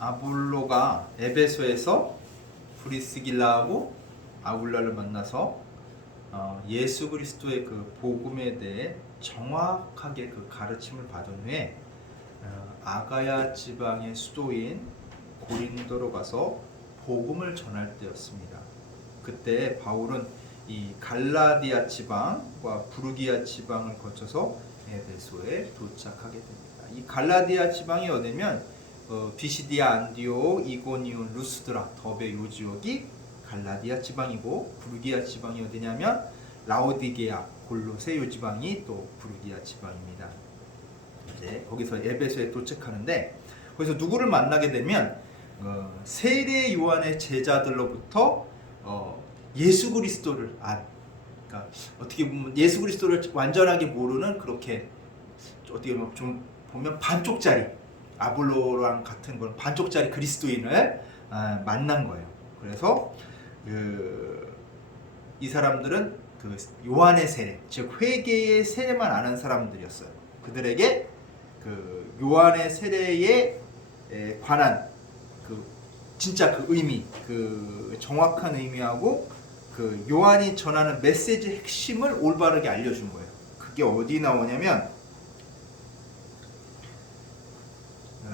아볼로가 에베소에서 브리스길라하고 아울라를 만나서 어, 예수 그리스도의 그 복음에 대해 정확하게 그 가르침을 받은 후에 어, 아가야 지방의 수도인 고린도로 가서 복음을 전할 때였습니다. 그때 바울은 이 갈라디아 지방과 부르기아 지방을 거쳐서 에베소에 도착하게 됩니다. 이 갈라디아 지방이 어디면 어, 비시디아, 안디오, 이고니온, 루스드라, 더베 요 지역이 갈라디아 지방이고 부르기아 지방이 어디냐면 라오디게아, 골로세 요 지방이 또 부르기아 지방입니다. 이제 거기서 에베소에 도착하는데 거기서 누구를 만나게 되면 어, 세례 요한의 제자들로부터 어, 예수 그리스도를 안 그러니까 어떻게 보면 예수 그리스도를 완전하게 모르는 그렇게 어떻게 보면 좀 보면 반쪽짜리 아볼로랑 같은 그런 반쪽짜리 그리스도인을 아, 만난 거예요. 그래서 그, 이 사람들은 그 요한의 세례, 즉 회개의 세례만 아는 사람들이었어요. 그들에게 그 요한의 세례에 에, 관한 그 진짜 그 의미, 그 정확한 의미하고 그 요한이 전하는 메시지 핵심을 올바르게 알려준 거예요. 그게 어디 나오냐면 어,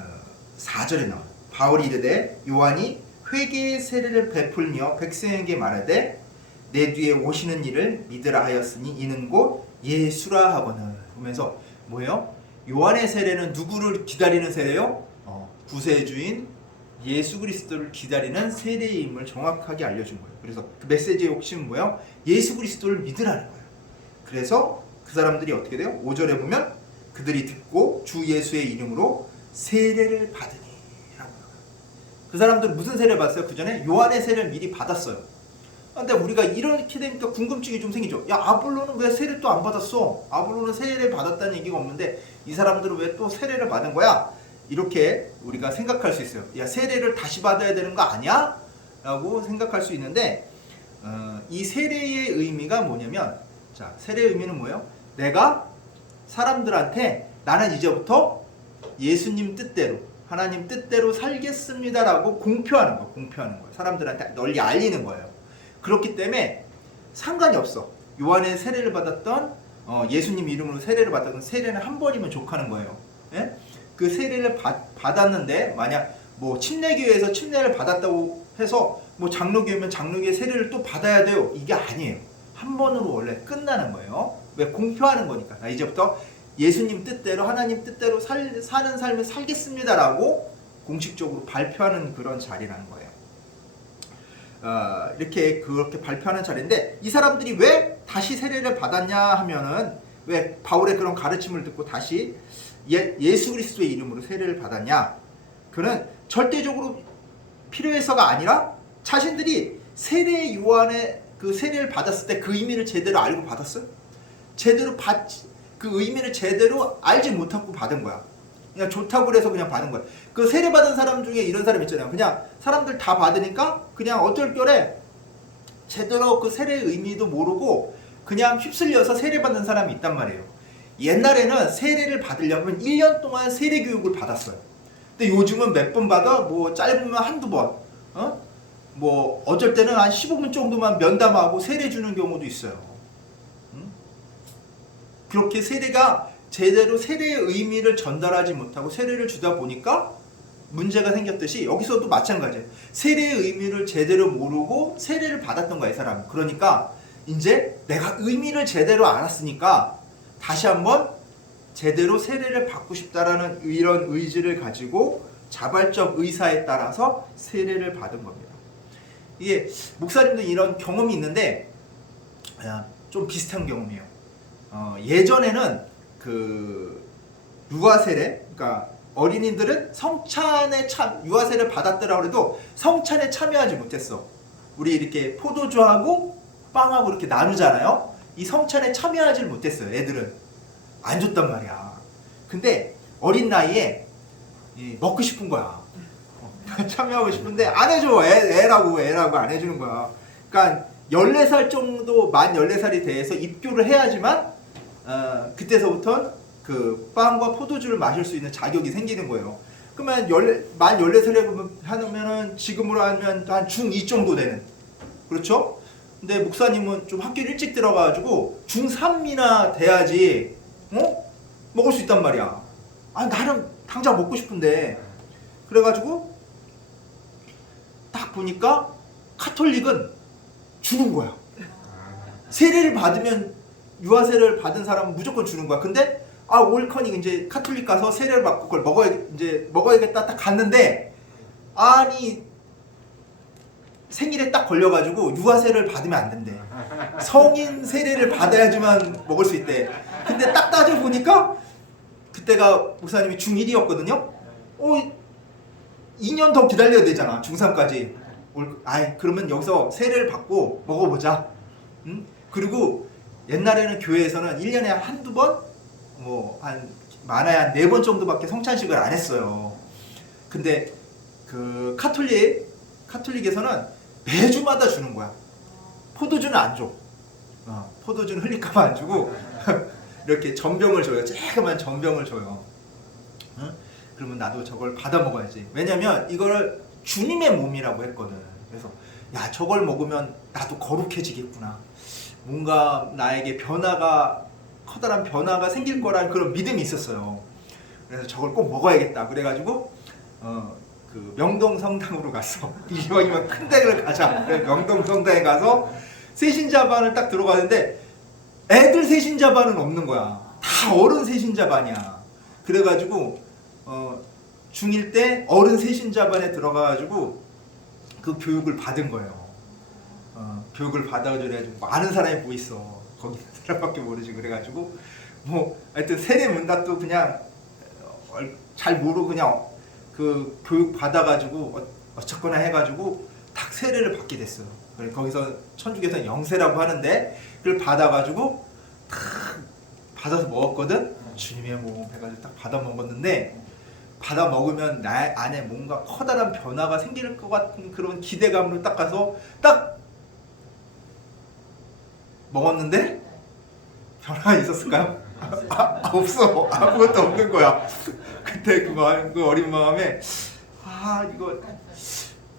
4절에 나와요. 바울이 이르되 요한이 회개의 세례를 베풀며 백성에게 말하되 내 뒤에 오시는 이를 믿으라 하였으니 이는 곧 예수라 하거늘 보면서 뭐예요? 요한의 세례는 누구를 기다리는 세례요? 어, 구세주인 예수 그리스도를 기다리는 세례임을 정확하게 알려준 거예요. 그래서 그 메시지의 욕심은 뭐예요? 예수 그리스도를 믿으라는 거예요. 그래서 그 사람들이 어떻게 돼요? 5절에 보면 그들이 듣고 주 예수의 이름으로 세례를 받으니. 그 사람들은 무슨 세례를 받았어요? 그 전에 요한의 세례를 미리 받았어요. 근데 우리가 이렇게 되니까 궁금증이 좀 생기죠. 야 아볼로는 왜 세례 또 안 받았어? 아볼로는 세례를 받았다는 얘기가 없는데 이 사람들은 왜 또 세례를 받은 거야? 이렇게 우리가 생각할 수 있어요. 야 세례를 다시 받아야 되는 거 아니야? 라고 생각할 수 있는데 어, 이 세례의 의미가 뭐냐면 자 세례의 의미는 뭐예요? 내가 사람들한테 나는 이제부터 예수님 뜻대로 하나님 뜻대로 살겠습니다라고 공표하는 거, 공표하는 거예요. 사람들한테 널리 알리는 거예요. 그렇기 때문에 상관이 없어. 요한의 세례를 받았던 어, 예수님 이름으로 세례를 받았던 세례는 한 번이면 족하는 거예요. 예? 그 세례를 받, 받았는데 만약 뭐 침례교회에서 침례를 받았다고 해서 뭐 장로교회면 장로교회 세례를 또 받아야 돼요. 이게 아니에요. 한 번으로 원래 끝나는 거예요. 왜 공표하는 거니까. 나 이제부터 예수님 뜻대로 하나님 뜻대로 살, 사는 삶을 살겠습니다라고 공식적으로 발표하는 그런 자리라는 거예요. 어, 이렇게 그렇게 발표하는 자리인데 이 사람들이 왜 다시 세례를 받았냐 하면은 왜 바울의 그런 가르침을 듣고 다시 예, 예수 그리스도의 이름으로 세례를 받았냐? 그는 절대적으로 필요해서가 아니라 자신들이 세례 요한의 그 세례를 받았을 때 그 의미를 제대로 알고 받았어요. 제대로 받, 그 의미를 제대로 알지 못하고 받은 거야. 그냥 좋다고 그래서 그냥 받은 거야. 그 세례 받은 사람 중에 이런 사람 있잖아요. 그냥 사람들 다 받으니까 그냥 어쩔 결에 제대로 그 세례의 의미도 모르고 그냥 휩쓸려서 세례 받는 사람이 있단 말이에요. 옛날에는 세례를 받으려면 1년 동안 세례 교육을 받았어요. 근데 요즘은 몇 번 받아? 뭐 짧으면 한두 번. 어? 뭐 어쩔 때는 한 15분 정도만 면담하고 세례 주는 경우도 있어요. 응? 그렇게 세례가 제대로 세례의 의미를 전달하지 못하고 세례를 주다 보니까 문제가 생겼듯이 여기서도 마찬가지예요. 세례의 의미를 제대로 모르고 세례를 받았던 거야, 이 사람. 그러니까 이제 내가 의미를 제대로 알았으니까 다시 한번 제대로 세례를 받고 싶다라는 이런 의지를 가지고 자발적 의사에 따라서 세례를 받은 겁니다. 이게 목사님도 이런 경험이 있는데 아, 좀 비슷한 경험이에요. 어, 예전에는 그 유아 세례, 그러니까 어린이들은 성찬에 참 유아 세례를 받았더라 그래도 성찬에 참여하지 못했어. 우리 이렇게 포도주하고 빵하고 이렇게 나누잖아요. 이 성찬에 참여하지 못했어요. 애들은 안 줬단 말이야. 근데 어린 나이에 이 먹고 싶은 거야. 어, 참여하고 싶은데 안 해줘. 애, 애라고 애라고 안 해주는 거야. 그러니까 14살 정도 만 14살이 돼서 입교를 해야지만 어, 그때서부터 그 빵과 포도주를 마실 수 있는 자격이 생기는 거예요. 그러면 열만 14살에 하면은 지금으로 하면 한 중2 정도 되는. 그렇죠? 근데 목사님은 좀 학교 일찍 들어가가지고 중3이나 돼야지, 어? 먹을 수 있단 말이야. 아, 나는 당장 먹고 싶은데. 그래가지고 딱 보니까 카톨릭은 주는 거야. 세례를 받으면 유아세를 받은 사람은 무조건 주는 거야. 근데 아 올커니 이제 카톨릭 가서 세례를 받고 그걸 먹어야 이제 먹어야겠다 딱 갔는데 아니 생일에 딱 걸려가지고 유아세를 받으면 안 된대. 성인 세례를 받아야지만 먹을 수 있대. 근데 딱 따져 보니까 그때가 목사님이 중1이었거든요. 어 2년 더 기다려야 되잖아. 중3까지. 올 아이 그러면 여기서 세례를 받고 먹어보자. 응? 그리고 옛날에는 교회에서는 1년에 한두 번, 뭐, 한, 많아야 한네번 정도밖에 성찬식을 안 했어요. 근데 그 카톨릭, 카톨릭에서는 매주마다 주는 거야. 포도주는 안 줘. 어, 포도주는 흘릴까봐 안 주고, 이렇게 전병을 줘요. 조그만 전병을 줘요. 응? 그러면 나도 저걸 받아 먹어야지. 왜냐면 이거를 주님의 몸이라고 했거든. 그래서 야 저걸 먹으면 나도 거룩해지겠구나. 뭔가 나에게 변화가 커다란 변화가 생길 거라는 그런 믿음이 있었어요. 그래서 저걸 꼭 먹어야겠다. 그래가지고 어, 그 명동 성당으로 가서 이왕이면 큰 데를 가자. 그래서 명동 성당에 가서 세신자반을 딱 들어가는데 애들 세신자반은 없는 거야. 다 어른 세신자반이야. 그래가지고 어, 중1 때 어른 세신자반에 들어가가지고 그 교육을 받은 거예요. 어, 교육을 받아가지고 그래가지고 많은 사람이 뭐 있어. 거기 있는 사람밖에 모르지. 그래가지고 뭐 하여튼 세례 문답도 그냥 어, 잘 모르고 그냥 그 교육 받아가지고 어- 어쨌거나 해가지고 딱 세례를 받게 됐어요. 그래 거기서 천주교에서 영세라고 하는데 그걸 받아가지고 탁 받아서 먹었거든. 주님의 몸 해가지고 딱 받아 먹었는데 받아 먹으면 나 안에 뭔가 커다란 변화가 생길 것 같은 그런 기대감으로 딱 가서 딱 먹었는데 변화가 있었을까요? 아, 없어 아무것도 없는 거야. 그때 그, 마음, 그 어린 마음에 아 이거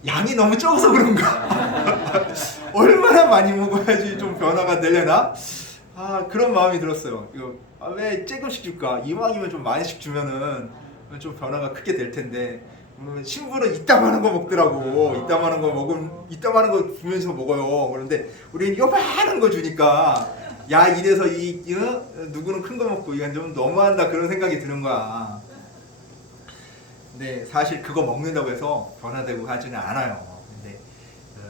양이 너무 적어서 그런가? 얼마나 많이 먹어야지 좀 변화가 되려나? 아 그런 마음이 들었어요. 이거 아, 왜 조금씩 줄까? 이왕이면 좀 많이씩 주면은 좀 변화가 크게 될 텐데 음, 신부는 이따만한 거 먹더라고. 이따만한 거 먹으면 이따만한 거 주면서 먹어요. 그런데 우리는 요만한 거 주니까 야 이래서 이 어? 누구는 큰 거 먹고 이건 좀 너무한다 그런 생각이 드는 거야. 근데 사실 그거 먹는다고 해서 변화되고 하지는 않아요. 근데 어,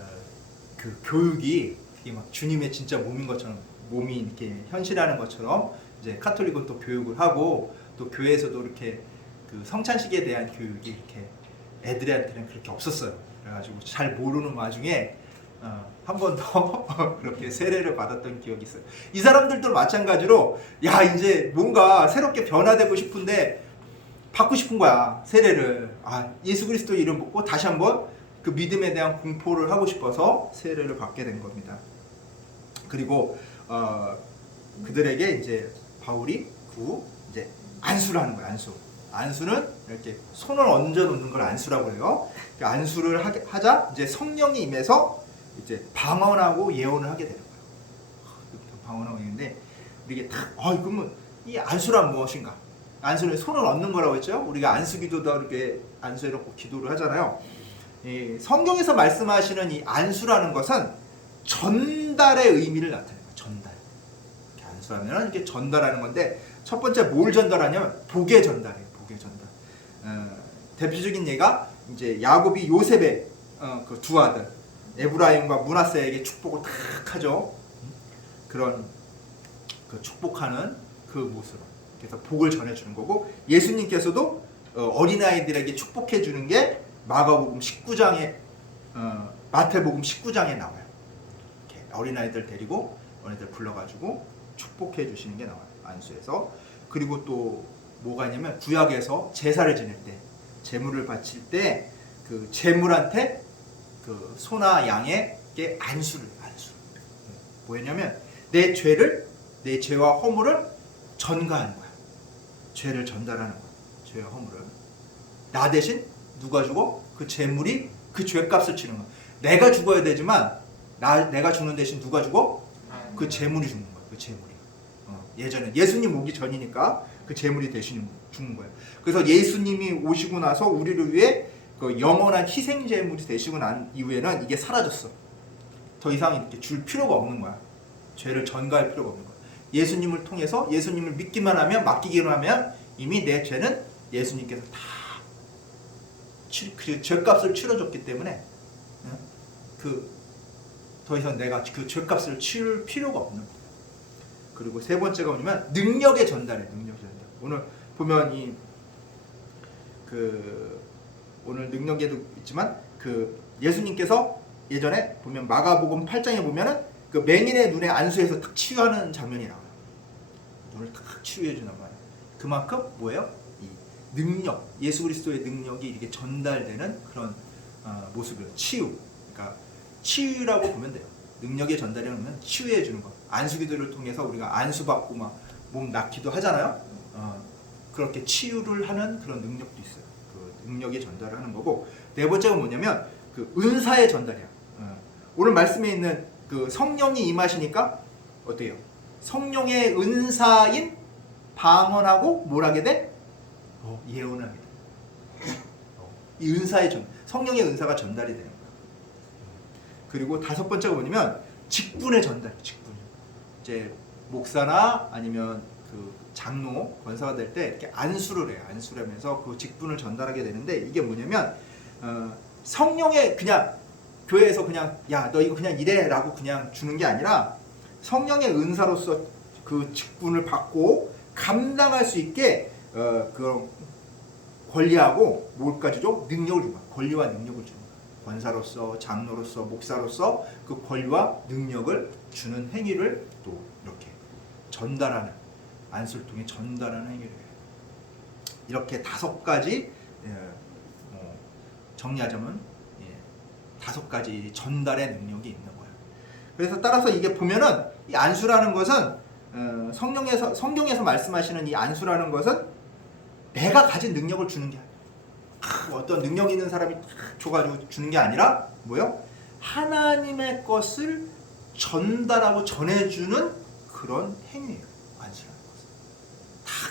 그 교육이 막 주님의 진짜 몸인 것처럼 몸이 이렇게 현실하는 것처럼 이제 카톨릭은 또 교육을 하고 또 교회에서도 이렇게 그 성찬식에 대한 교육이 이렇게 애들한테는 그렇게 없었어요. 그래가지고 잘 모르는 와중에 어, 한번 더 그렇게 세례를 받았던 기억이 있어요. 이 사람들도 마찬가지로 야 이제 뭔가 새롭게 변화되고 싶은데 받고 싶은 거야 세례를 아 예수 그리스도 이름 먹고 다시 한번 그 믿음에 대한 공포를 하고 싶어서 세례를 받게 된 겁니다. 그리고 어, 그들에게 이제 바울이 그 이제 안수를 하는 거야 안수. 안수는 이렇게 손을 얹어 놓는 걸 안수라고 해요. 그 안수를 하자 이제 성령이 임해서 이제 방언하고 예언을 하게 되는 거예요. 방언하고 있는데 우리게 딱, 아 그러면 이 안수란 무엇인가? 안수는 손을 얹는 거라고 했죠. 우리가 안수 기도도 이렇게 안수해 놓고 기도를 하잖아요. 이 성경에서 말씀하시는 이 안수라는 것은 전달의 의미를 나타내요. 전달. 이렇게 안수하면 이렇게 전달하는 건데 첫 번째 뭘 전달하냐면 복의 전달이에요. 복의 전달. 어, 대표적인 예가 이제 야곱이 요셉의 어, 그 두 아들 에브라임과 문하세에게 축복을 탁 하죠. 그런 그 축복하는 그 모습. 그래서 복을 전해주는 거고 예수님께서도 어, 어린아이들에게 축복해 주는 게 마가복음 19장에 어, 마태복음 19장에 나와요. 이렇게 어린아이들 데리고 어린아이들 불러가지고 축복해 주시는 게 나와요. 안수에서 그리고 또 뭐가 있냐면 구약에서 제사를 지낼 때 제물을 바칠 때 그 제물한테 그 소나 양에게 안수를 안수 뭐였냐면 내 죄를 내 죄와 허물을 전가하는 거야. 죄를 전달하는 거야. 죄와 허물을. 나 대신 누가 죽어? 그 재물이 그 죄값을 치는 거야. 내가 죽어야 되지만 나 내가 죽는 대신 누가 죽어? 그 재물이 죽는 거야. 그 재물이. 어, 예전에 예수님 오기 전이니까 그 재물이 대신 죽는 거예요. 그래서 예수님이 오시고 나서 우리를 위해 그 영원한 희생 제물이 되시고 난 이후에는 이게 사라졌어. 더 이상 이렇게 줄 필요가 없는 거야. 죄를 전가할 필요가 없는 거야. 예수님을 통해서 예수님을 믿기만 하면 맡기기만 하면 이미 내 죄는 예수님께서 다 치- 그 죄값을 치러줬기 때문에 그 더 이상 내가 그 죄값을 치를 필요가 없는 거예요. 그리고 세 번째가 뭐냐면 능력의 전달에 능력. 오늘 보면 이 그 오늘 능력에도 있지만 그 예수님께서 예전에 보면 마가복음 8장에 보면은 그 맹인의 눈에 안수해서 탁 치유하는 장면이 나와요. 눈을 탁 치유해 주는 말이에요. 그만큼 뭐예요? 이 능력, 예수 그리스도의 능력이 이렇게 전달되는 그런 어, 모습이에요. 치유. 그러니까 치유라고 보면 돼요. 능력의 전달이라면 치유해 주는 것. 안수기도를 통해서 우리가 안수받고 막 몸 낫기도 하잖아요. 어, 그렇게 치유를 하는 그런 능력도 있어요. 그 능력의 전달을 하는 거고 네 번째가 뭐냐면 그 은사의 전달이야. 어, 오늘 말씀에 있는 그 성령이 임하시니까 어때요? 성령의 은사인 방언하고 뭘 하게 돼? 어, 돼. 어, 이 은사의 전, 성령의 은사가 전달이 되는. 그리고 다섯 번째가 뭐냐면 직분의 전달, 직분. 이제 목사나 아니면 그 장로, 권사가 될 때 이렇게 안수를 해요. 안수를 하면서 그 직분을 전달하게 되는데 이게 뭐냐면 어, 성령의 그냥 교회에서 그냥 야 너 이거 그냥 이래라고 그냥 주는 게 아니라 성령의 은사로서 그 직분을 받고 감당할 수 있게 어, 그 권리하고 뭘까지 줘? 능력을 주는 거야. 권리와 능력을 주는 거야. 권사로서 장로로서 목사로서 그 권리와 능력을 주는 행위를 또 이렇게 전달하는 안수를 통해 전달하는 행위를 해요. 이렇게 다섯 가지 예, 뭐 정리하자면 예, 다섯 가지 전달의 능력이 있는 거예요. 그래서 따라서 이게 보면은 이 안수라는 것은 어, 성령에서 성경에서 말씀하시는 이 안수라는 것은 내가 가진 능력을 주는 게 아니야. 아, 어떤 능력 있는 사람이 탁 줘가지고 주는 게 아니라 뭐요? 하나님의 것을 전달하고 전해주는 그런 행위예요. 다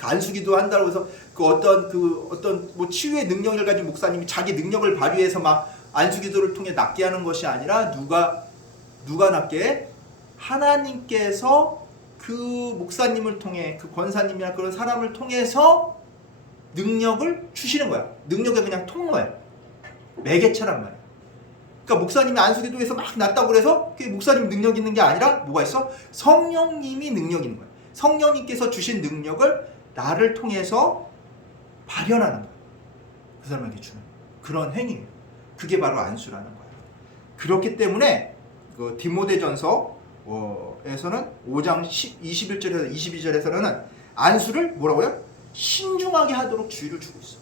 안수기도 한다고 해서 그 어떤 그 어떤 뭐 치유의 능력을 가진 목사님이 자기 능력을 발휘해서 막 안수기도를 통해 낫게 하는 것이 아니라 누가 누가 낫게 해? 하나님께서 그 목사님을 통해 그 권사님이나 그런 사람을 통해서 능력을 주시는 거야. 능력의 그냥 통로야. 매개체란 말이야. 그러니까 목사님이 안수기도에서 막 낫다고 그래서 그게 목사님 능력 있는 게 아니라 뭐가 있어? 성령님이 능력 있는 거야. 성령님께서 주신 능력을 나를 통해서 발현하는 거야. 그 사람에게 주는 그런 행위예요. 그게 바로 안수라는 거야. 그렇기 때문에 그 디모데전서 어, 에서는 5장 10, 21절에서 22절에서는 안수를 뭐라고요? 신중하게 하도록 주의를 주고 있어.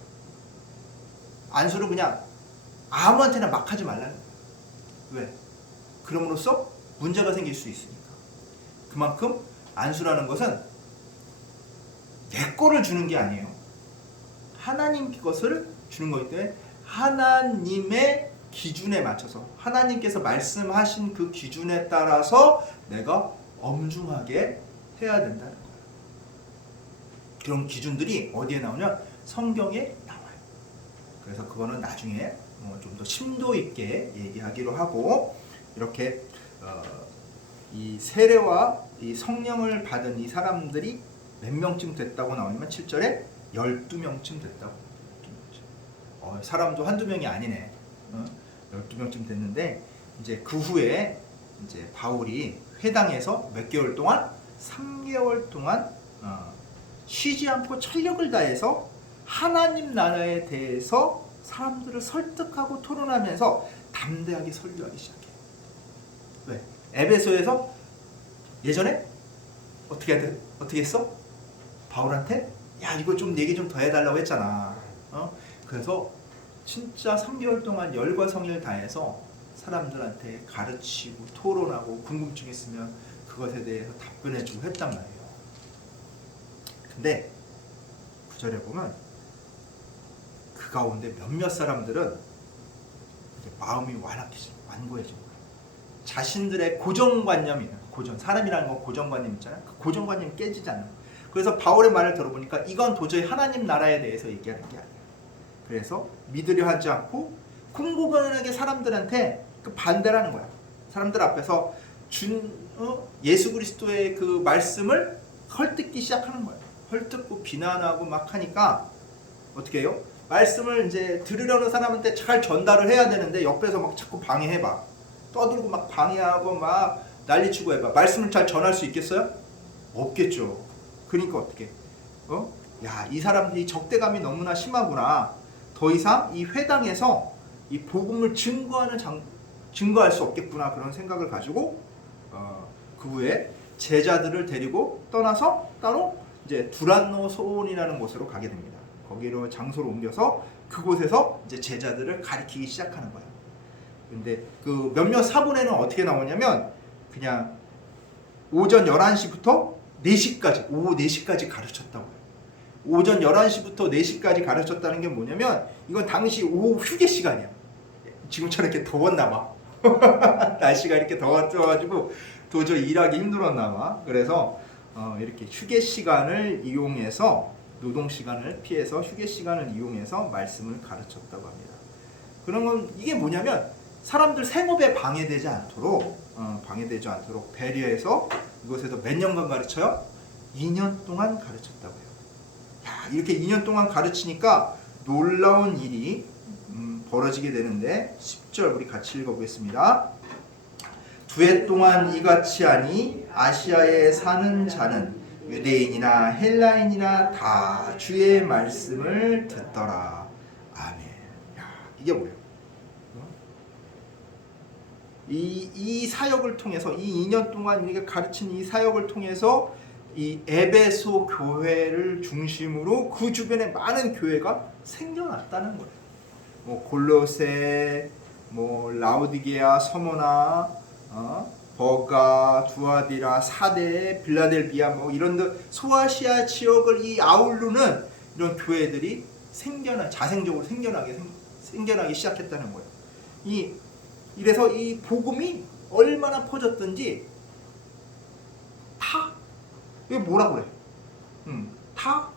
안수를 그냥 아무한테나 막 하지 말라는 거야. 왜? 그럼으로써 문제가 생길 수 있으니까. 그만큼 안수라는 것은 내 거를 주는 게 아니에요. 하나님 것을 주는 거기 때문에 하나님의 기준에 맞춰서 하나님께서 말씀하신 그 기준에 따라서 내가 엄중하게 해야 된다는 거예요. 그런 기준들이 어디에 나오냐? 성경에 나와요. 그래서 그거는 나중에 어, 좀더 심도 있게 얘기하기로 하고 이렇게 어, 이 세례와 이 성령을 받은 이 사람들이 몇 명쯤 됐다고 나오냐면 7절에 12명쯤 됐다고. 12명쯤. 어, 사람도 한두 명이 아니네. 어? 12명쯤 됐는데 이제 그 후에 이제 바울이 회당에서 몇 개월 동안 3개월 동안 어, 쉬지 않고 전력을 다해서 하나님 나라에 대해서 사람들을 설득하고 토론하면서 담대하게 설교하기 시작해. 왜? 에베소에서 예전에 어떻게 돼? 어떻게 했어? 바울한테 야 이거 좀 얘기 좀 더 해달라고 했잖아. 어? 그래서 진짜 3개월 동안 열과 성의를 다해서 사람들한테 가르치고 토론하고 궁금증 있으면 그것에 대해서 답변해주고 했단 말이에요. 근데 구절에 보면 그 가운데 몇몇 사람들은 마음이 완악해져, 완고해져. 자신들의 고정관념이. 고정 사람이라는 건 고정관념 있잖아요. 그 고정관념이 깨지지 않는 거예요. 그래서 바울의 말을 들어보니까 이건 도저히 하나님 나라에 대해서 얘기하는 게 아니에요. 그래서 믿으려 하지 않고 궁고건하게 사람들한테 그 반대라는 거야. 사람들 앞에서 준 어? 예수 그리스도의 그 말씀을 헐뜯기 시작하는 거야. 헐뜯고 비난하고 막 하니까 어떻게 해요? 말씀을 이제 들으려는 사람한테 잘 전달을 해야 되는데 옆에서 막 자꾸 방해해봐. 떠들고 막 방해하고 막 난리치고 해봐. 말씀을 잘 전할 수 있겠어요? 없겠죠. 그러니까 어떻게? 어? 야, 이 사람들이 적대감이 너무나 심하구나. 더 이상 이 회당에서 이 복음을 증거하는 장, 증거할 수 없겠구나 그런 생각을 가지고 어, 그 후에 제자들을 데리고 떠나서 따로 이제 두란노 소온이라는 곳으로 가게 됩니다. 거기로 장소를 옮겨서 그곳에서 이제 제자들을 가리키기 시작하는 거예요. 근데 그 몇몇 사본에는 어떻게 나오냐면 그냥 오전 11시부터 4시까지 오후 4시까지 가르쳤다고 해요. 오전 11시부터 4시까지 가르쳤다는 게 뭐냐면 이건 당시 오후 휴게 시간이야. 지금처럼 이렇게 더웠나 봐. 날씨가 이렇게 더웠어가지고 도저히 일하기 힘들었나 봐. 그래서 어, 이렇게 휴게 시간을 이용해서 노동 시간을 피해서 휴게 시간을 이용해서 말씀을 가르쳤다고 합니다. 그런 건 이게 뭐냐면 사람들 생업에 방해되지 않도록 어, 방해되지 않도록 배려해서 이곳에서 몇 년간 가르쳐요? 2년 동안 가르쳤다고 해요. 야, 이렇게 2년 동안 가르치니까 놀라운 일이 음, 벌어지게 되는데 10절 우리 같이 읽어보겠습니다. 두 해 동안 이같이 하니 아시아에 사는 자는 유대인이나 헬라인이나 다 주의 말씀을 듣더라. 아멘. 야, 이게 뭐예요? 어? 이, 이 사역을 통해서 이 2년 동안 우리가 가르친 이 사역을 통해서 이 에베소 교회를 중심으로 그 주변에 많은 교회가 생겨났다는 거예요. 뭐 골로새, 뭐 라우디게아, 서모나, 어? 버가, 두아디라, 사대, 빌라델비아 뭐 이런 데 소아시아 지역을 이 아울르는 이런 교회들이 생겨나 자생적으로 생겨나게 생, 생겨나기 시작했다는 거예요. 이 이래서 이 복음이 얼마나 퍼졌든지 다 이게 뭐라 그래? 음, 다,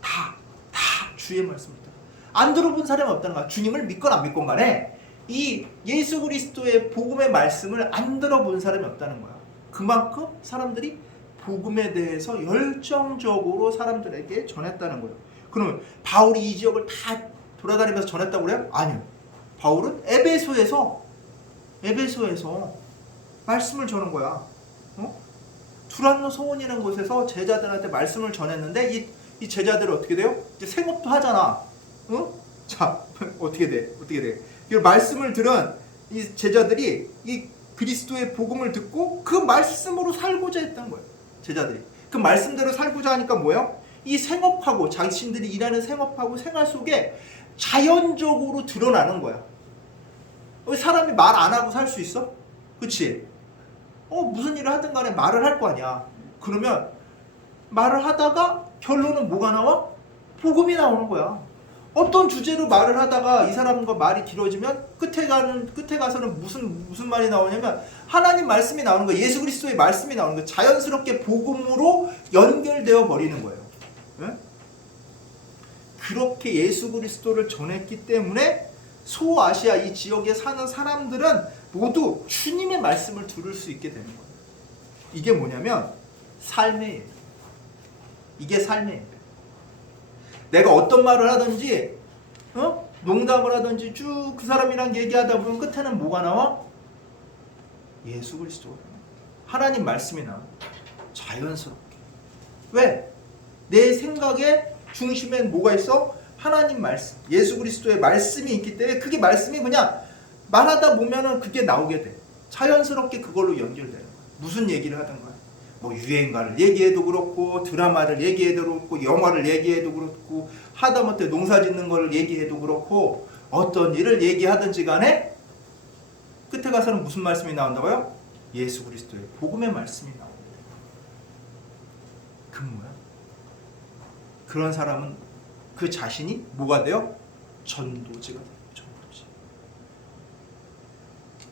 다, 다 주의 말씀입니다. 안 들어본 사람이 없다는 거야. 주님을 믿건 안 믿건 간에 이 예수 그리스도의 복음의 말씀을 안 들어본 사람이 없다는 거야. 그만큼 사람들이 복음에 대해서 열정적으로 사람들에게 전했다는 거예요. 그러면 바울이 이 지역을 다 돌아다니면서 전했다고 그래요? 아니요. 바울은 에베소에서 에베소에서 말씀을 전한 거야. 어? 두란노 소원이라는 곳에서 제자들한테 말씀을 전했는데 이, 이 제자들은 어떻게 돼요? 이제 생업도 하잖아. 어? 자 어떻게 돼? 어떻게 돼? 이 말씀을 들은 이 제자들이 이 그리스도의 복음을 듣고 그 말씀으로 살고자 했던 거예요. 제자들이 그 말씀대로 살고자 하니까 뭐예요? 이 생업하고 자신들이 일하는 생업하고 생활 속에 자연적으로 드러나는 거야. 어, 사람이 말 안 하고 살 수 있어? 그치? 어, 무슨 일을 하든 간에 말을 할 거 아니야. 그러면 말을 하다가 결론은 뭐가 나와? 복음이 나오는 거야. 어떤 주제로 말을 하다가 이 사람과 말이 길어지면 끝에 가는 끝에 가서는 무슨 무슨 말이 나오냐면 하나님 말씀이 나오는 거예요. 예수 그리스도의 말씀이 나오는 거예요. 자연스럽게 복음으로 연결되어 버리는 거예요. 네? 그렇게 예수 그리스도를 전했기 때문에 소아시아 이 지역에 사는 사람들은 모두 주님의 말씀을 들을 수 있게 되는 거예요. 이게 뭐냐면 삶의 예배. 이게 삶의 예배. 내가 어떤 말을 하든지 어? 농담을 하든지 쭉 그 사람이랑 얘기하다 보면 끝에는 뭐가 나와? 예수 그리스도가 하나님 말씀이 나와. 자연스럽게. 왜? 내 생각의 중심엔 뭐가 있어? 하나님 말씀, 예수 그리스도의 말씀이 있기 때문에 그게 말씀이 그냥 말하다 보면은 그게 나오게 돼. 자연스럽게 그걸로 연결되는 거야. 무슨 얘기를 하든 간에. 뭐 유행가를 얘기해도 그렇고 드라마를 얘기해도 그렇고 영화를 얘기해도 그렇고 하다못해 농사 짓는 걸 얘기해도 그렇고 어떤 일을 얘기하든지 간에 끝에 가서는 무슨 말씀이 나온다고요? 예수 그리스도의 복음의 말씀이 나옵니다. 그 뭐야? 그런 사람은 그 자신이 뭐가 돼요? 전도지가 거예요. 전도지.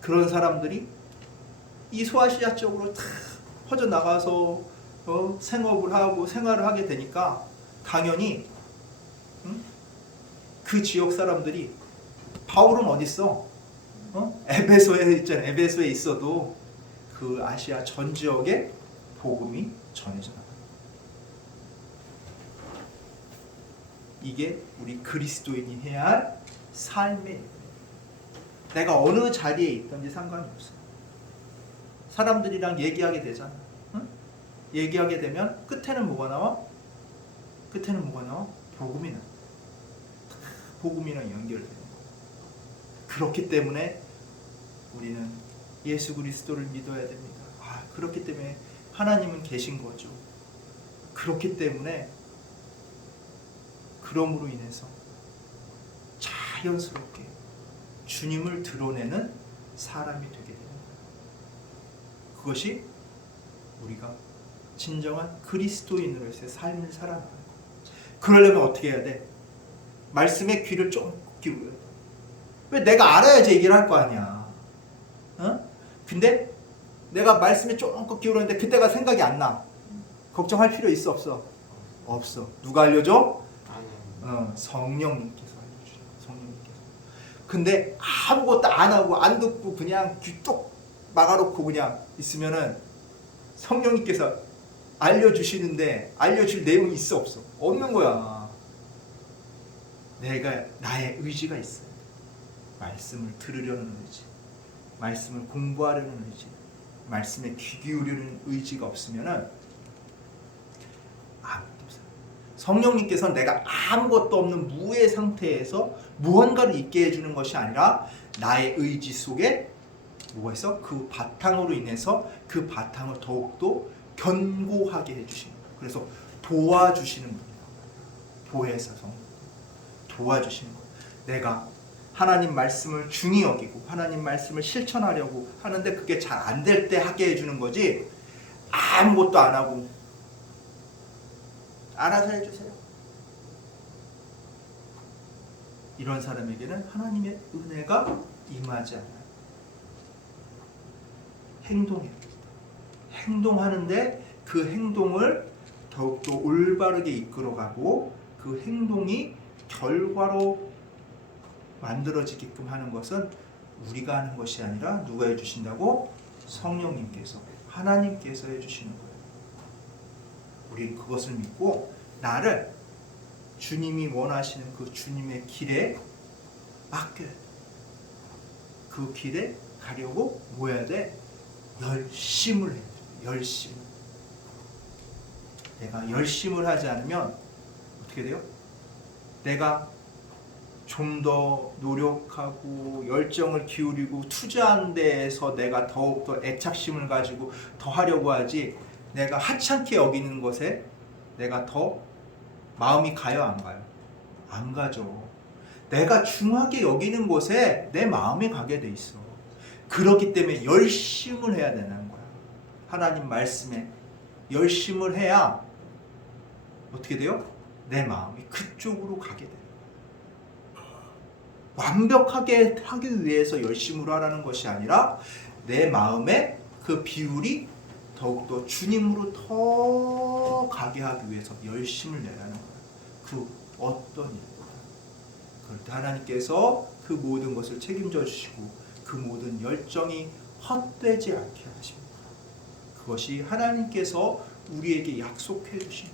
그런 사람들이 이 소아시아 쪽으로 다 퍼져 나가서 어, 생업을 하고 생활을 하게 되니까 당연히 응? 그 지역 사람들이 바울은 어디 있어? 어? 에베소에 있잖아. 에베소에 있어도 그 아시아 전 지역에 복음이 전해져 나가. 이게 우리 그리스도인이 해야 할 삶의 내가 어느 자리에 있든지 상관이 없어. 사람들이랑 얘기하게 되잖아. 응? 얘기하게 되면 끝에는 뭐가 나와? 끝에는 뭐가 나와? 복음이 나. 복음이랑 연결되는 거. 그렇기 때문에 우리는 예수 그리스도를 믿어야 됩니다. 아, 그렇기 때문에 하나님은 계신 거죠. 그렇기 때문에 그럼으로 인해서 자연스럽게 주님을 드러내는 사람이 되게 되는. 그것이 우리가 진정한 그리스도인으로서의 삶을 살아가는 거예요. 그러려면 어떻게 해야 돼? 말씀에 귀를 좀 기울여야 돼. 왜 내가 알아야지 얘기를 할 거 아니야. 어? 근데 내가 말씀에 조금 기울었는데 그때가 생각이 안 나. 걱정할 필요 있어 없어? 없어. 누가 알려줘? 어, 성령님께서 알려주셔. 성령님께서. 근데 아무것도 안 하고 안 듣고 그냥 귀똑 막아놓고 그냥 있으면은 성령님께서 알려주시는데 알려줄 내용이 있어 없어? 없는 거야. 내가 나의 의지가 있어요. 말씀을 들으려는 의지, 말씀을 공부하려는 의지, 말씀에 귀 기울이는 의지가 없으면은 아무것도 없어요. 성령님께서는 내가 아무것도 없는 무의 상태에서 무언가를 있게 해주는 것이 아니라 나의 의지 속에 뭐가 있어? 그 바탕으로 인해서 그 바탕을 더욱더 견고하게 해주시는 거예요. 그래서 도와주시는 분이에요. 보혜사 성 도와주시는 거예요. 내가 하나님 말씀을 중히 여기고 하나님 말씀을 실천하려고 하는데 그게 잘 안 될 때 하게 해주는 거지 아무것도 안 하고 알아서 해주세요. 이런 사람에게는 하나님의 은혜가 임하지 않아요. 행동해요. 행동하는데 그 행동을 더욱더 올바르게 이끌어가고 그 행동이 결과로 만들어지게끔 하는 것은 우리가 하는 것이 아니라 누가 해주신다고? 성령님께서 하나님께서 해주시는 거예요. 우리는 그것을 믿고 나를 주님이 원하시는 그 주님의 길에 맡겨야 돼. 그 길에 가려고 뭐 해야 돼? 열심을 돼. 열심. 내가 열심을 하지 않으면 어떻게 돼요? 내가 좀 더 노력하고 열정을 기울이고 투자한 데에서 내가 더욱더 애착심을 가지고 더 하려고 하지 내가 하찮게 여기는 것에 내가 더 마음이 가요 안 가요? 안 가죠. 내가 중하게 여기는 곳에 내 마음이 가게 돼 있어. 그렇기 때문에 열심을 해야 되는 거야. 하나님 말씀에 열심을 해야 어떻게 돼요? 내 마음이 그쪽으로 가게 돼요. 완벽하게 하기 위해서 열심으로 하라는 것이 아니라 내 마음의 그 비율이 더욱더 주님으로 더 가게 하기 위해서 열심을 내라는 거예요. 그 어떤 일보다. 그럴 때 하나님께서 그 모든 것을 책임져 주시고 그 모든 열정이 헛되지 않게 하십니다. 그것이 하나님께서 우리에게 약속해 주신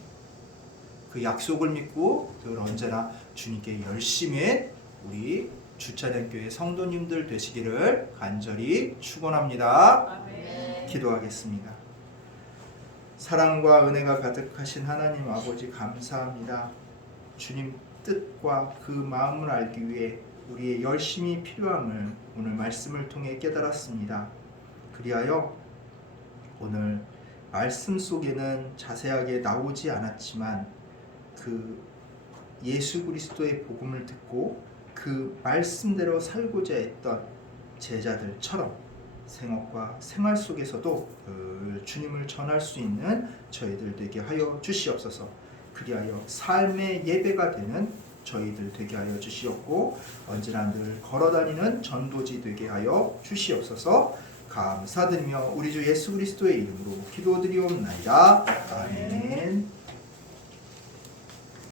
그 약속을 믿고 늘 언제나 주님께 열심히 우리 주차장교회 성도님들 되시기를 간절히 축원합니다. 기도하겠습니다. 사랑과 은혜가 가득하신 하나님 아버지 감사합니다. 주님 뜻과 그 마음을 알기 위해 우리의 열심이 필요함을 오늘 말씀을 통해 깨달았습니다. 그리하여 오늘 말씀 속에는 자세하게 나오지 않았지만 그 예수 그리스도의 복음을 듣고 그 말씀대로 살고자 했던 제자들처럼 생업과 생활 속에서도 늘 주님을 전할 수 있는 저희들 되게 하여 주시옵소서. 그리하여 삶의 예배가 되는 저희들 되게 하여 주시옵고 언제나 늘 걸어다니는 전도지 되게 하여 주시옵소서. 감사드리며 우리 주 예수 그리스도의 이름으로 기도드리옵나이다. 아멘